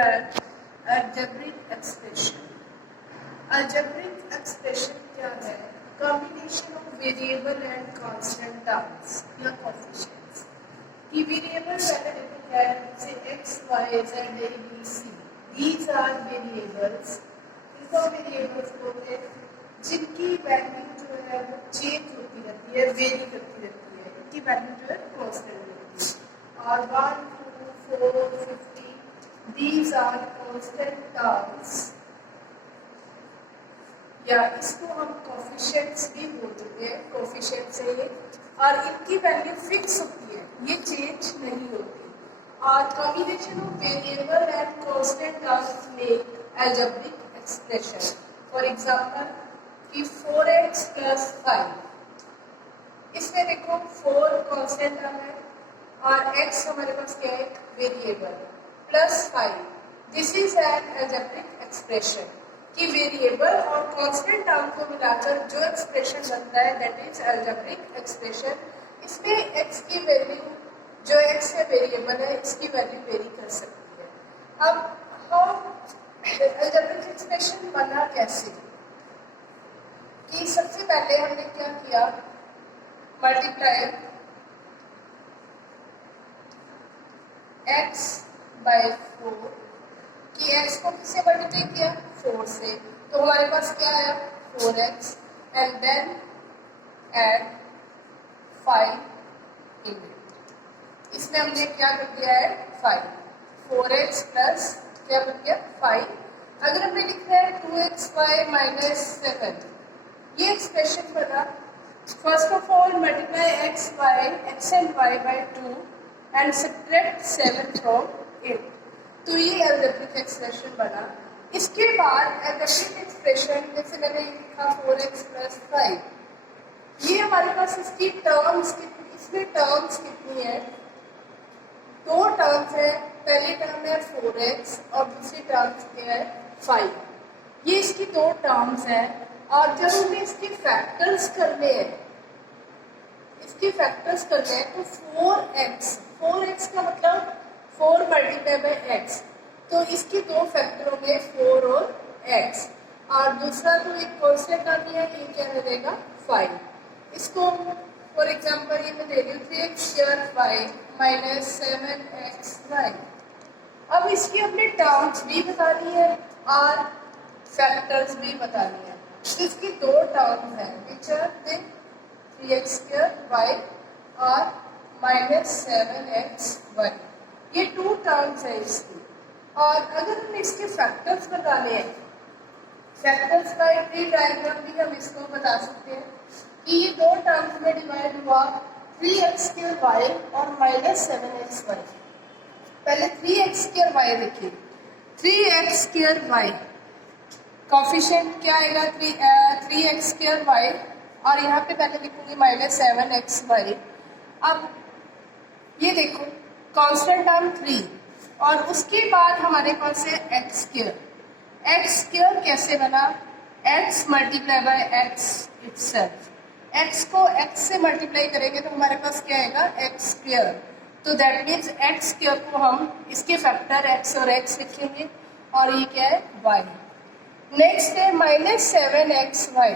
12 algebraic expression. Algebraic expression क्या है? Combination of variable and constant terms या coefficients. कि variable variable है जैसे x, y, z, a, b, c. These are variables. इनको variables बोलते हैं जिनकी वैल्यू जो है वो चेंज होती रहती है, वेरी करती रहती है. इनकी वैल्यू जो है कांस्टेंट रहती है. और 1, 2, 4, 50 these are constant terms या इसको हम कोफिशिएंट्स भी बोलते हैं. कोफिशिएंट्स है ये और इनकी वैल्यू फिक्स होती है, ये चेंज नहीं होती. और combination of variable and constant terms make algebraic expression. For example कि 4x + 5, इसमें देखो 4 कांस्टेंट टर्म है और x हमारे पास क्या है? Variable +5. This is an algebraic expression कि वेरिएबल और कांस्टेंट टर्म को मिलाकर जो एक्सप्रेशन बनता है दैट इज अलजेब्रिक एक्सप्रेशन. इसमें x की वैल्यू जो x है वेरिएबल है, इसकी वैल्यू वेरी कर सकती है. अब हम अलजेब्रिक एक्सप्रेशन बना कैसे? कि सबसे पहले हमने क्या किया? मल्टीप्लाई x by 4 कि x को किससे मल्टीप्लाई किया? 4 से. तो हमारे पास क्या आया? 4x and then add 5 in it. इसमें हमने क्या कर दिया है? 5. 4x प्लस क्या बन गया? 5. अगर हमने लिखा है 2xy - 7, ये एक्सप्रेशन बना. First of all multiply x and y by 2 and subtract 7 from 8. तो ये अलजेब्रिक एक्सप्रेशन बना. इसके बाद अलजेब्रिक एक्सप्रेशन जैसे मैंने लिखा 4x + 5, ये हमारे पास इसकी टर्म्स कितनी, इसमें टर्म्स कितनी है? 2 टर्म्स है. पहली टर्म है 4x और दूसरी टर्म्स क्या है? 5. ये इसकी 2 टर्म्स हैं. और जब हमें इसके फैक्टर्स करने हैं, इसके फैक्टर्स करने हैं तो 4x का मतलब 4 × x. तो इसकी 2 फैक्टर होंगे 4 और x. और दूसरा तो एक कांस्टेंट टर्म है, ये क्या रहेगा? 5. इसको फॉर एग्जांपल ये मैं दे रही हूँ 3x² - 7xy. अब इसकी हमने टर्म्स भी बतानी है और फैक्टर्स भी बतानी है. तो इसकी 2 टर्म्स हैं विच आर 3x² और -7xy. ये 2 टर्म्स है इसकी. और अगर हम इसके फैक्टर्स बताने हैं, फैक्टर्स का एक ट्री डायग्राम भी हम इसको बता सकते हैं कि ये 2 टर्म्स में डिवाइड हुआ 3x² और -7xy. पहले 3x² देखिए. 3x² कोफिशिएंट क्या आएगा? 3x² और यहाँ पे पहले लिखूंगी -7xy. अब ये देखो कांस्टेंट टर्म 3 और उसके बाद हमारे पास है x². x² कैसे बना? x × x itself. x को x से मल्टीप्लाई करेंगे तो हमारे पास क्या आएगा? x². तो दैट मीन्स x² को हम इसके फैक्टर x और x लिखेंगे और ये क्या है? y. नेक्स्ट है -7xy.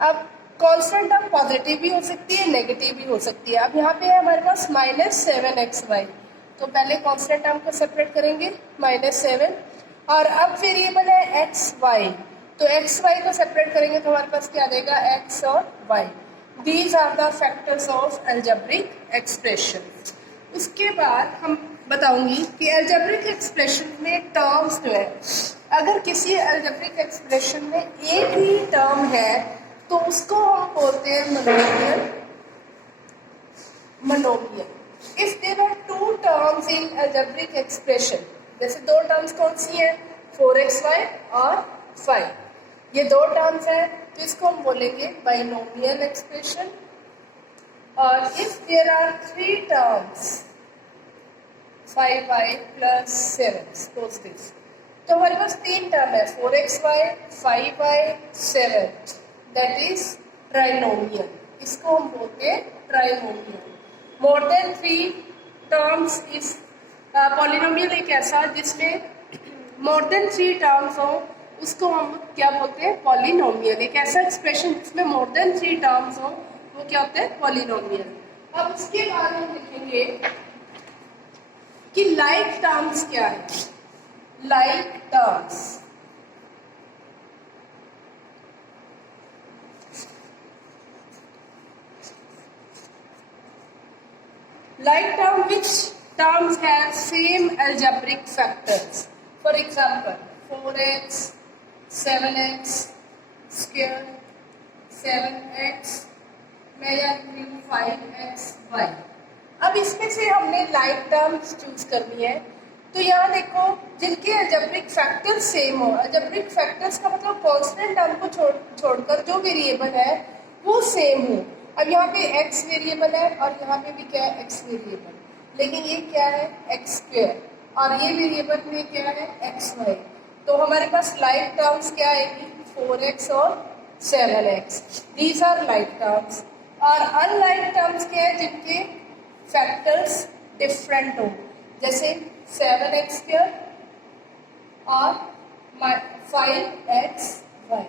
अब कांस्टेंट टर्म पॉजिटिव भी हो सकती है, नेगेटिव भी हो सकती है. अब यहाँ पे है हमारे पास -7xy. तो पहले कांस्टेंट टर्म को सेपरेट करेंगे -7 और अब वेरिएबल है xy. तो xy को सेपरेट करेंगे तो हमारे पास क्या आ जाएगा? x और y. These are the factors of algebraic expression. उसके बाद हम बताऊंगी कि अलजेब्रिक एक्सप्रेशन में टर्म्स जो है, अगर किसी अलजेब्रिक एक्सप्रेशन में एक ही टर्म है तो उसको हम बोलते हैं monomial. If there are 2 terms in algebraic expression, जैसे 2 टर्म्स कौन सी हैं? 4xy और 5. ये 2 टर्म्स हैं तो इसको हम बोलेंगे बाइनोमियल एक्सप्रेशन. और if there are 3 terms 5y + 7 suppose this, तो हमारे पास 3 टर्म है 4xy 5y 7, that is trinomial. इसको हम बोलते हैं trinomial. More than 3 terms is polynomial एक ऐसा जिसमें मोर देन 3 टर्म्स हो उसको हम क्या बोलते हैं, पॉलिनोमियल। एक ऐसा एक्सप्रेशन जिसमें मोर देन 3 टर्म्स हो वो क्या होता है, पॉलिनोमियल। अब उसके बाद हम लिखेंगे कि लाइक टर्म्स क्या है। Like terms, like term which terms have same algebraic factors. For example, 4x, 7x square, 7x, मैं यहाँ लिख रही हूँ 5xy। अब इसमें से हमने like terms चूज करनी है। तो यहाँ देखो जिनके algebraic factors सेम हो, algebraic factors का मतलब constant टर्म को छोड़कर जो वेरिएबल है वो सेम हो। अब यहाँ पे x वेरिएबल है और यहाँ पे भी क्या है, x वेरिएबल, लेकिन ये क्या है, x स्क्वायर, और ये वेरिएबल में क्या है, xy। तो हमारे पास लाइक टर्म्स क्या आएगी, 4x और 7x, these are like terms. और अनलाइक टर्म्स क्या है, जिनके फैक्टर्स डिफरेंट हो, जैसे 7x स्क्वायर और 5xy,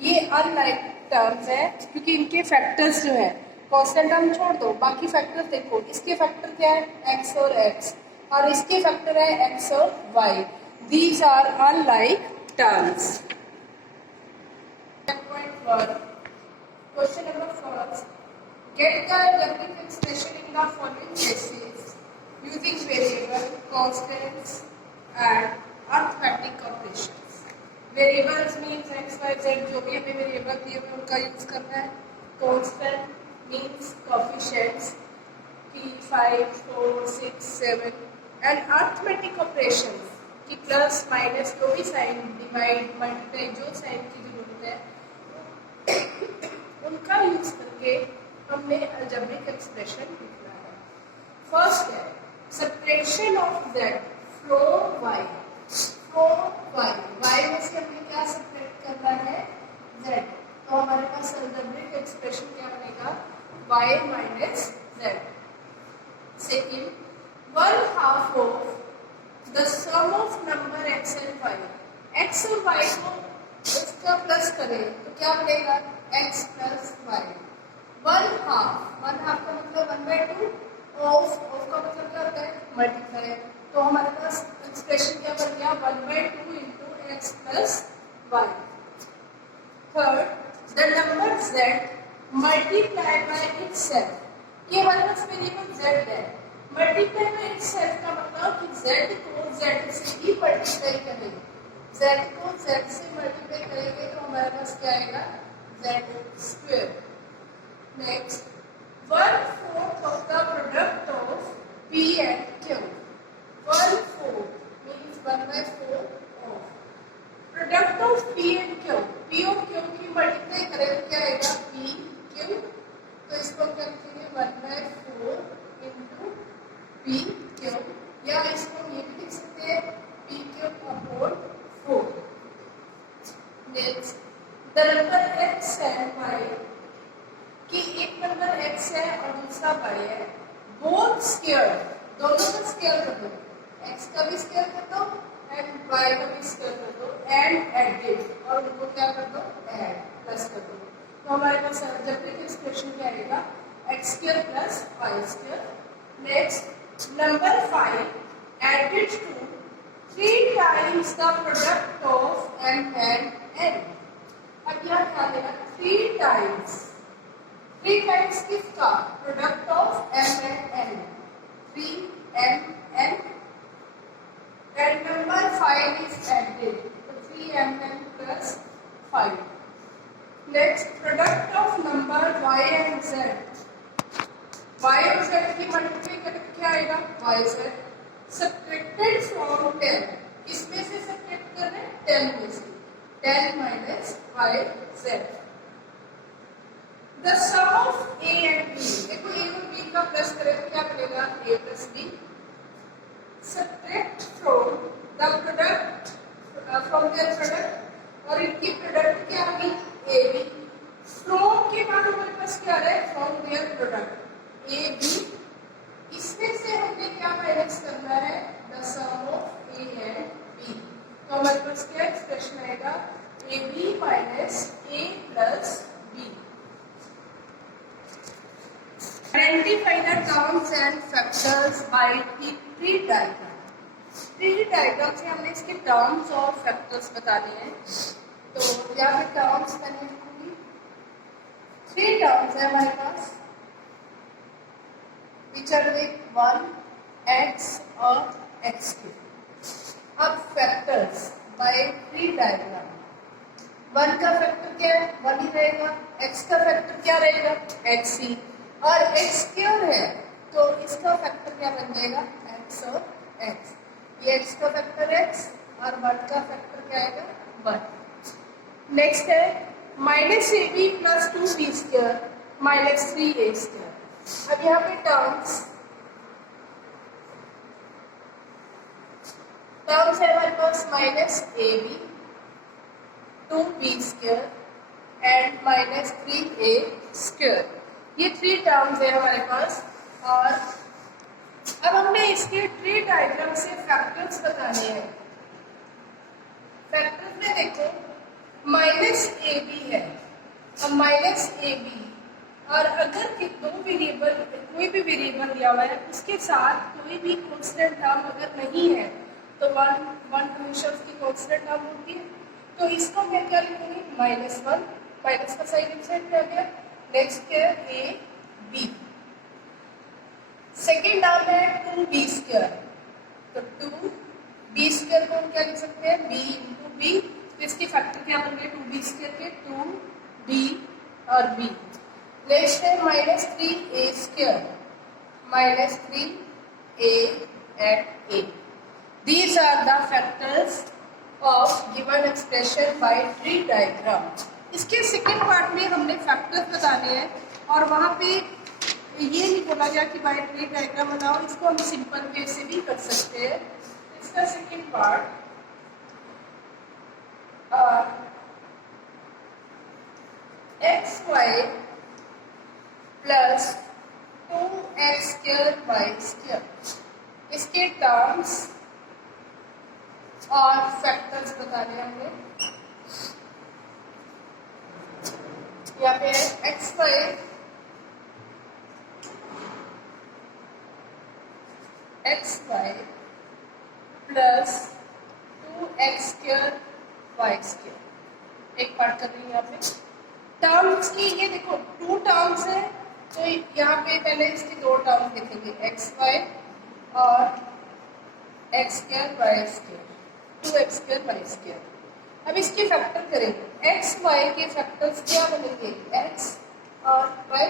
ये अनलाइक टर्म्स है क्योंकि इनके फैक्टर्स जो है, कांस्टेंट टर्म छोड़ दो, बाकी फैक्टर्स देखो, इसके फैक्टर क्या है, x और x, और इसके फैक्टर है x और y, these are unlike terms. Question number first, get the algebraic expression in the following cases using variable, constants and arithmetic operations। Variables means x y z, जो भी हमें variable दिए हुए उनका यूज करना है। कांस्टेंट मीन्स कोएफिशिएंट्स की 5, 4, 6, 7, and arithmetic operations की प्लस माइनस जो भी साइन, डिवाइड, मल्टीप्लाई, जो साइन की जरूरत है उनका यूज करके हमने अलजेब्रिक एक्सप्रेशन लिखना है। फर्स्ट है subtraction of z from y. y में से हमें क्या सब्ट्रैक्ट करना है, z, तो हमारे पास अलजेब्रिक एक्सप्रेशन क्या बनेगा, y minus z। Second, 1/2 of the sum of number x and y, x और y को उसका प्लस करें तो क्या बनेगा, x प्लस y। 1/2 का मतलब 1/2 ऑफ का मतलब क्या होता है, मल्टीप्लाई, तो हमारे पास एक्सप्रेशन क्या बन गया, 1/2 into x plus y. Third, the number z multiply by itself, ये हमारे पास वेरिएबल z है, मल्टीप्लाई बाय इटसेल्फ का मतलब कि z को z से ही मल्टीप्लाई करेंगे, z को z से मल्टीप्लाई करेंगे तो हमारे पास क्या आएगा, z square. Next, 1/4 of the product of p and q, 1/4 means 1/4 of product of p and q, p और q की मल्टीप्लाई करें तो क्या आएगा, p q, तो इसको क्या लिखेंगे, 1/4 into p q, या इसको ये भी लिख सकते हैं p q upon 4। Next, the number x and y, कि एक नंबर x है और दूसरा y है, बोथ स्क्वायर, दोनों का स्क्वायर कर दो, x का भी स्क्वायर कर दो एंड y का भी स्क्वायर कर दो, एंड एडेड, और उनको क्या कर दो, ऐड, प्लस कर दो, तो हमारे पास अलजेब्रिक एक्सप्रेशन क्या आएगा, x square plus y square. Next, number 5 added to 3 times the product of m and n। अब यहाँ क्या देगा, 3 टाइम्स, 3 टाइम्स किसका, product of m and n, 3mn, and number 5 is added, so 3mn plus 5. Next, product of number y and z, y और z की multiply करके क्या आएगा, yz, सब्ट्रैक्टेड फ्रॉम 10, इसमें से सब्ट्रैक्ट कर रहे हैं 10 में से, 10 minus yz। The sum of a and b, देखो a और b का प्लस करें तो क्या बनेगा, a plus b। Subtract from the product, from their product, और इनकी प्रोडक्ट क्या होगी, a b। फ्रॉम के बाद हमारे पास क्या है, from their product a b, इसमें से हमने क्या माइनस करना है, the sum of a and b। Terms and factors bye tree diagram. Tree diagram से हमने इसके टर्म्स और फैक्टर्स बताने हैं। तो यहाँ पे टर्म्स मैंने लिखूंगी, 3 टर्म्स है हमारे पास, विच आर 1 x और x3। अब फैक्टर्स बाय ट्री डायग्राम, 1 का फैक्टर क्या है, 1 ही रहेगा। x का फैक्टर क्या रहेगा, x ही, और x क्यूब है तो इसका फैक्टर क्या बन जाएगा, x और x। ये x का फैक्टर x और 1 का फैक्टर क्या आएगा, 1। नेक्स्ट है -ab plus 2b square minus 3a square. अब यहाँ पे टर्म्स है हमारे पास -ab 2b square and minus 3a square. ये 3 टर्म्स है हमारे पास। और अब हमने इसके ट्री डायग्राम से फैक्टर्स बताने हैं। फैक्टर्स में देखो -ab है, अब -ab और अगर दो वेरिएबल, कोई भी वेरिएबल दिया हुआ है उसके साथ कोई भी कांस्टेंट टर्म अगर नहीं है तो वन हमेशा उसकी कांस्टेंट टर्म होती है। तो इसको मैं क्या लिखूंगी, -1, माइनस का साइन इंसर्ट कर दिया। नेक्स्ट क्या है, ए बी। सेकेंड टर्म है 2b स्क्वायर, तो 2b स्क्वायर को हम क्या लिख सकते हैं, b इंटू बी। तो इसके फैक्टर क्या बन गए 2b स्क्वायर के, 2b और b। नेक्स्ट है -3a square, -3a at a। These are the factors of given expression by tree diagram। इसके सेकेंड पार्ट में हमने फैक्टर्स बताने हैं और वहाँ पे ये नहीं बोला गया कि बाय ट्री डायग्राम बनाओ, इसको हम सिंपल वे से भी कर सकते हैं। इसका second part xy plus 2x square y square, इसके टर्म्स और फैक्टर्स बताने हमने। यहाँ पे xy plus 2x square y square. एक पार्ट कर रही है यहाँ पे टर्म्स की। ये देखो 2 टर्म्स है, तो यहाँ पे पहले इसके 2 टर्म्स लिखेंगे, xy और x square y square, 2x square y square. अब इसके फैक्टर करेंगे, x y के फैक्टर्स क्या बनेंगे, x और y,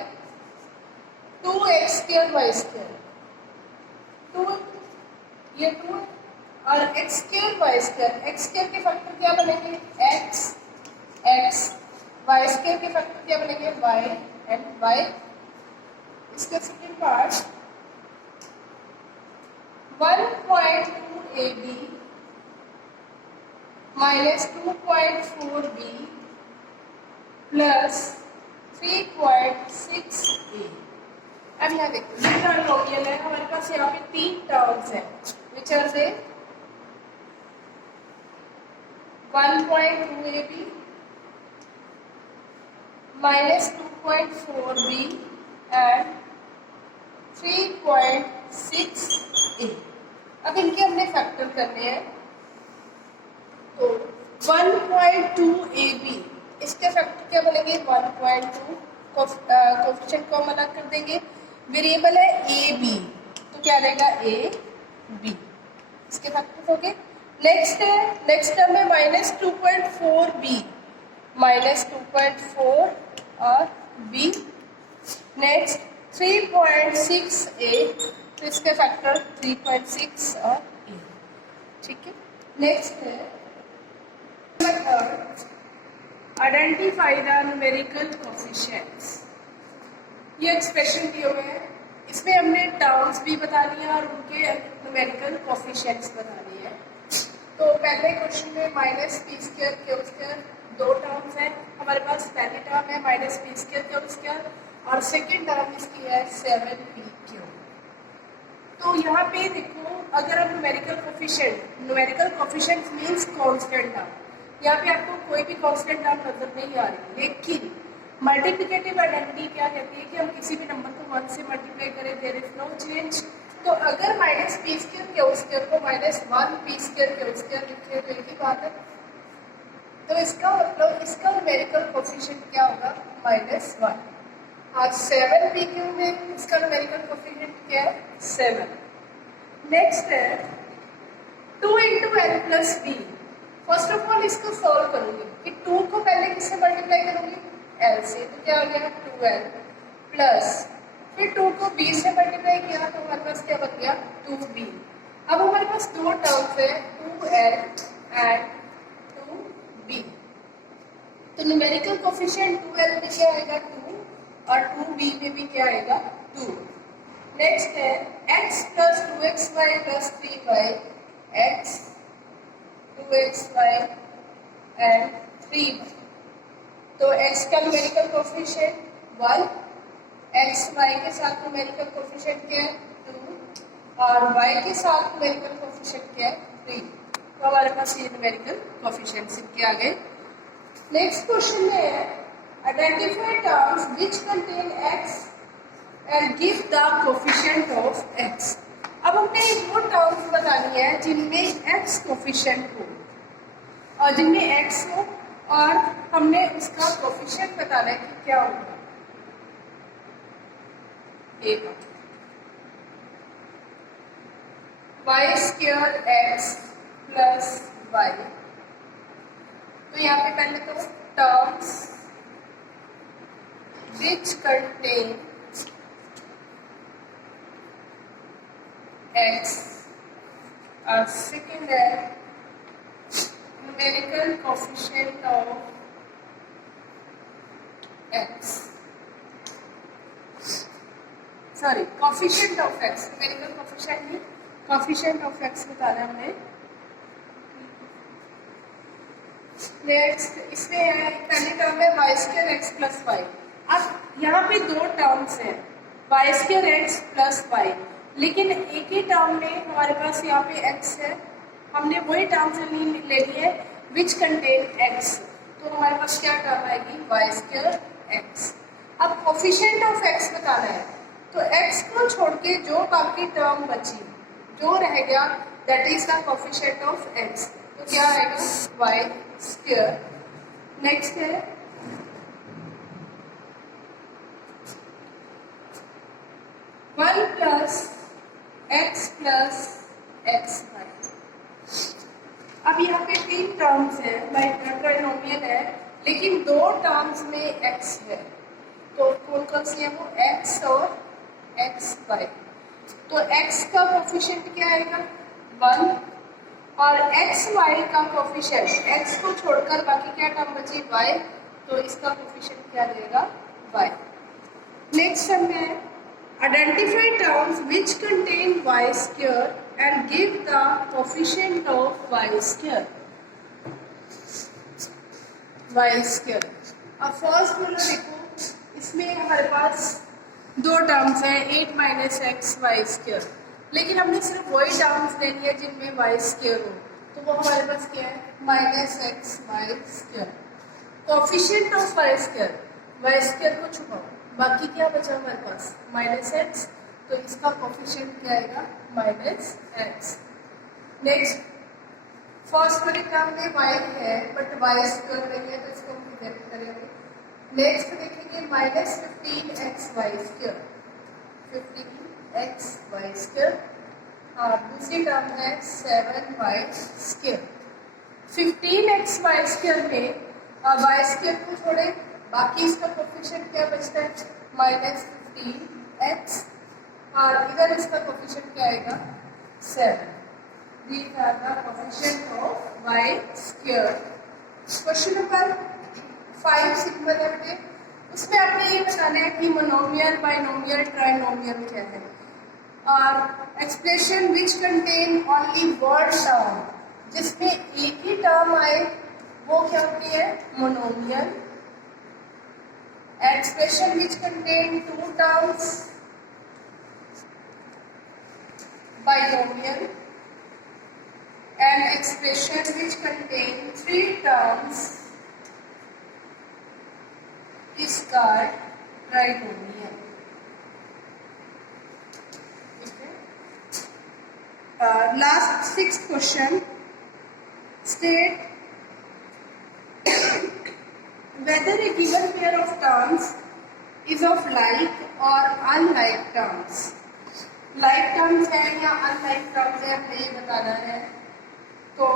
2x square y square, 2 ये 2 और x square y square, x square के फैक्टर क्या बनेंगे, x y स्क्वायर के फैक्टर क्या बनेंगे, y एंड y। इसका second part 1.2ab minus 2.4b plus 3.6a। अब यहाँ देखो ये ट्रायंगल है हमारे पास, यहाँ पे 3 टर्म्स है, विच आर से 1.2ab minus 2.4b and 3.6a। अब इनके हमने फैक्टर करने हैं। तो 1.2ab इसके फैक्टर क्या बनेंगे, 1.2 कोफिशिएंट को हम अलग कर देंगे। वेरिएबल है ए बी, तो क्या रहेगा ए बी, इसके फैक्टर हो गए। नेक्स्ट टर्म है -2.4b, -2.4 और b। नेक्स्ट 3.6a, तो इसके फैक्टर 3.6 और a। ठीक है। नेक्स्ट है आइडेंटिफाई द न्यूमेरिकल कोफिशिएंट्स। ये एक्सप्रेशन दिए हुए हैं, इसमें हमने टर्म्स भी बतानी है और उनके न्यूमेरिकल कोफिशिएंट्स बतानी है। तो पहले क्वेश्चन में -p square cube square 2 terms है हमारे पास। पहली टर्म है -p स्क्वायर क्यूब स्क्वायर और सेकेंड टर्म इसकी है 7p क्यूब। तो यहाँ पे देखो, अगर हम numerical coefficient means constant term, यहाँ पे आपको कोई भी कांस्टेंट टर्म नजर नहीं आ रही, लेकिन मल्टीप्लिकेटिव आइडेंटिटी क्या कहती है कि हम किसी भी नंबर को 1 से मल्टीप्लाई करें, देयर इज नो चेंज। तो अगर minus P square Q square को minus 1 P square Q square लिखे तो एक ही बात है। तो इसका मतलब इसका न्यूमेरिकल कोफिशिएंट क्या होगा, -1। और 7 पी क्यू में इसका न्यूमेरिकल कोफिशिएंट क्या है, 7। नेक्स्ट है 2 into l plus b. First of all इसको सॉल्व करूंगी कि 2 को पहले किससे मल्टीप्लाई करूंगी, एल से, तो क्या हो गया 2l प्लस फिर 2 को b से मल्टीप्लाई किया तो हमारे पास क्या बन गया 2b। अब हमारे पास दो टर्म्स है 2l एंड 2b। तो न्यूमेरिकल कोफिशिएंट 2l में क्या आएगा 2 और 2b में भी क्या आएगा 2। नेक्स्ट है x plus 2xy plus 3y, x 2xy and 3y। तो x का न्यूमेरिकल कोफिशिएंट 1, x y के साथ न्यूमेरिकल कोफिशिएंट क्या है 2 और y के साथ न्यूमेरिकल कोफिशिएंट क्या है 3। तो हमारे पास ये न्यूमेरिकल कोफिशिएंट्स इनके आ गए। नेक्स्ट क्वेश्चन में है identify terms which contain x and give the coefficient of x। अब हमने वो टर्म्स बतानी है जिनमें x कोफिशिएंट हो और जिनमें x हो और हमने उसका कोफिशिएंट बताना है कि क्या होगा। एक y square x plus y. तो यहाँ पे पहले तो टर्म्स विच कंटेन एक्स और सेकेंड है numerical coefficient of x, sorry coefficient of x, numerical coefficient नहीं coefficient of x बताना है हमने। नेक्स्ट इसमें है पहली टर्म है y square x plus y. अब यहाँ पे दो टर्म्स हैं y square x plus y, लेकिन एक ही टर्म में हमारे पास यहाँ पे x है, हमने वही टर्म से ले ली है विच कंटेन x। तो हमारे पास क्या टर्म आएगी वाई स्क्वायर एक्स। अब कोफिशिएंट ऑफ x बताना है तो x को छोड़ के जो बाकी टर्म बची जो रह गया that is the coefficient of x। तो क्या आएगा वाई स्क्वायर। नेक्स्ट है 1 plus x plus x y. अब यहाँ पे 3 टर्म्स है, ट्राइनोमियल है, लेकिन 2 टर्म्स में x है। तो कौन कौन सी है वो x और एक्स वाई। तो x का कोफिशिएंट क्या आएगा 1 और एक्स वाई का कोफिशिएंट x को छोड़कर बाकी क्या टर्म बची y, तो इसका कोफिशिएंट क्या देगा y। नेक्स्ट टर्म है identify terms which contain y square and give the coefficient of y square। y square। अब फर्स्ट वाला देखो इसमें हमारे पास 2 टर्म्स हैं 8 माइनस एक्स वाई स्क्वायर, लेकिन हमने सिर्फ वही टर्म्स लेनी है जिनमें y स्क्वायर हो। तो वो हमारे पास क्या है minus x y square. Coefficient of y square को छुपाओ, बाकी क्या बचा हमारे पास माइनस एक्स, तो इसका कोफिशिएंट क्या आएगा माइनस एक्स। नेक्स्ट फर्स्ट वाले टर्म में y है बट y स्क्वायर नहीं है तो इसको हम रिजेक्ट करेंगे। नेक्स्ट देखेंगे minus 15x y square, 15x y square और दूसरी टर्म है 7y square. 15x y square में वाई स्क्वायर को छोड़े बाकी इसका कोफिशिएंट क्या बचता है माइनस 15x और इधर इसका कोफिशिएंट क्या आएगा 7। These are the coefficient of y square। Question number 5 simple है बेटे, उसमें आपने ये बताना है कि मोनोमियल बाइनोमियल ट्राइनोमियल क्या है और expression which contain only one term, जिसमें एक ही टर्म आए वो क्या होती है monomial. Expression which contain 2 terms binomial and expression which contain 3 terms is start right only है. Last sixth question. State whether a given pair of terms is of like or unlike terms. Like terms है या unlike terms है, हमें ये बताना है. तो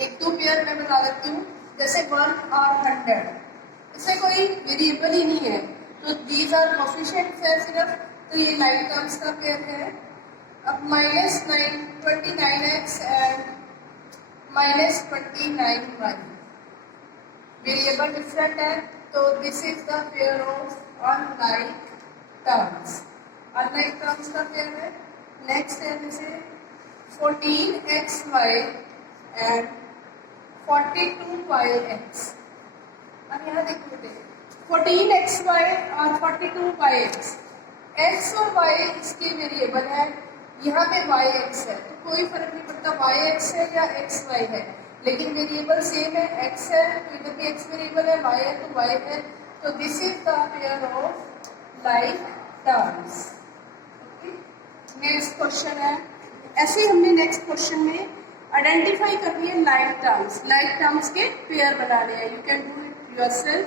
एक दो पेयर मैं बता देती हूँ. जैसे 1 और 100, इससे कोई वेरिएबल ही नहीं है, तो दीज आर कोफिशिएंट्स है सिर्फ, तो ये लाइक टर्म्स का पेयर है. अब -29x and -29y variable different है, तो this is the pair of unlike terms. Unlike terms का पेयर है. नेक्स्ट है जैसे 14xy एंड 42yx. अब यहाँ देखो बेटे, 14xy और 42yx, x और y इसके वेरिएबल है. यहाँ पे yx है, तो कोई फर्क नहीं पड़ता yx है या xy है, लेकिन वेरिएबल सेम है. x है तो इधर भी x वेरिएबल है, y है तो y है. तो this is the pair of like terms. Next question है, ऐसे ही हमने नेक्स्ट क्वेश्चन में आइडेंटिफाई करनी है लाइक टर्म्स. लाइक टर्म्स के पेयर बनाने हैं. You can do it yourself.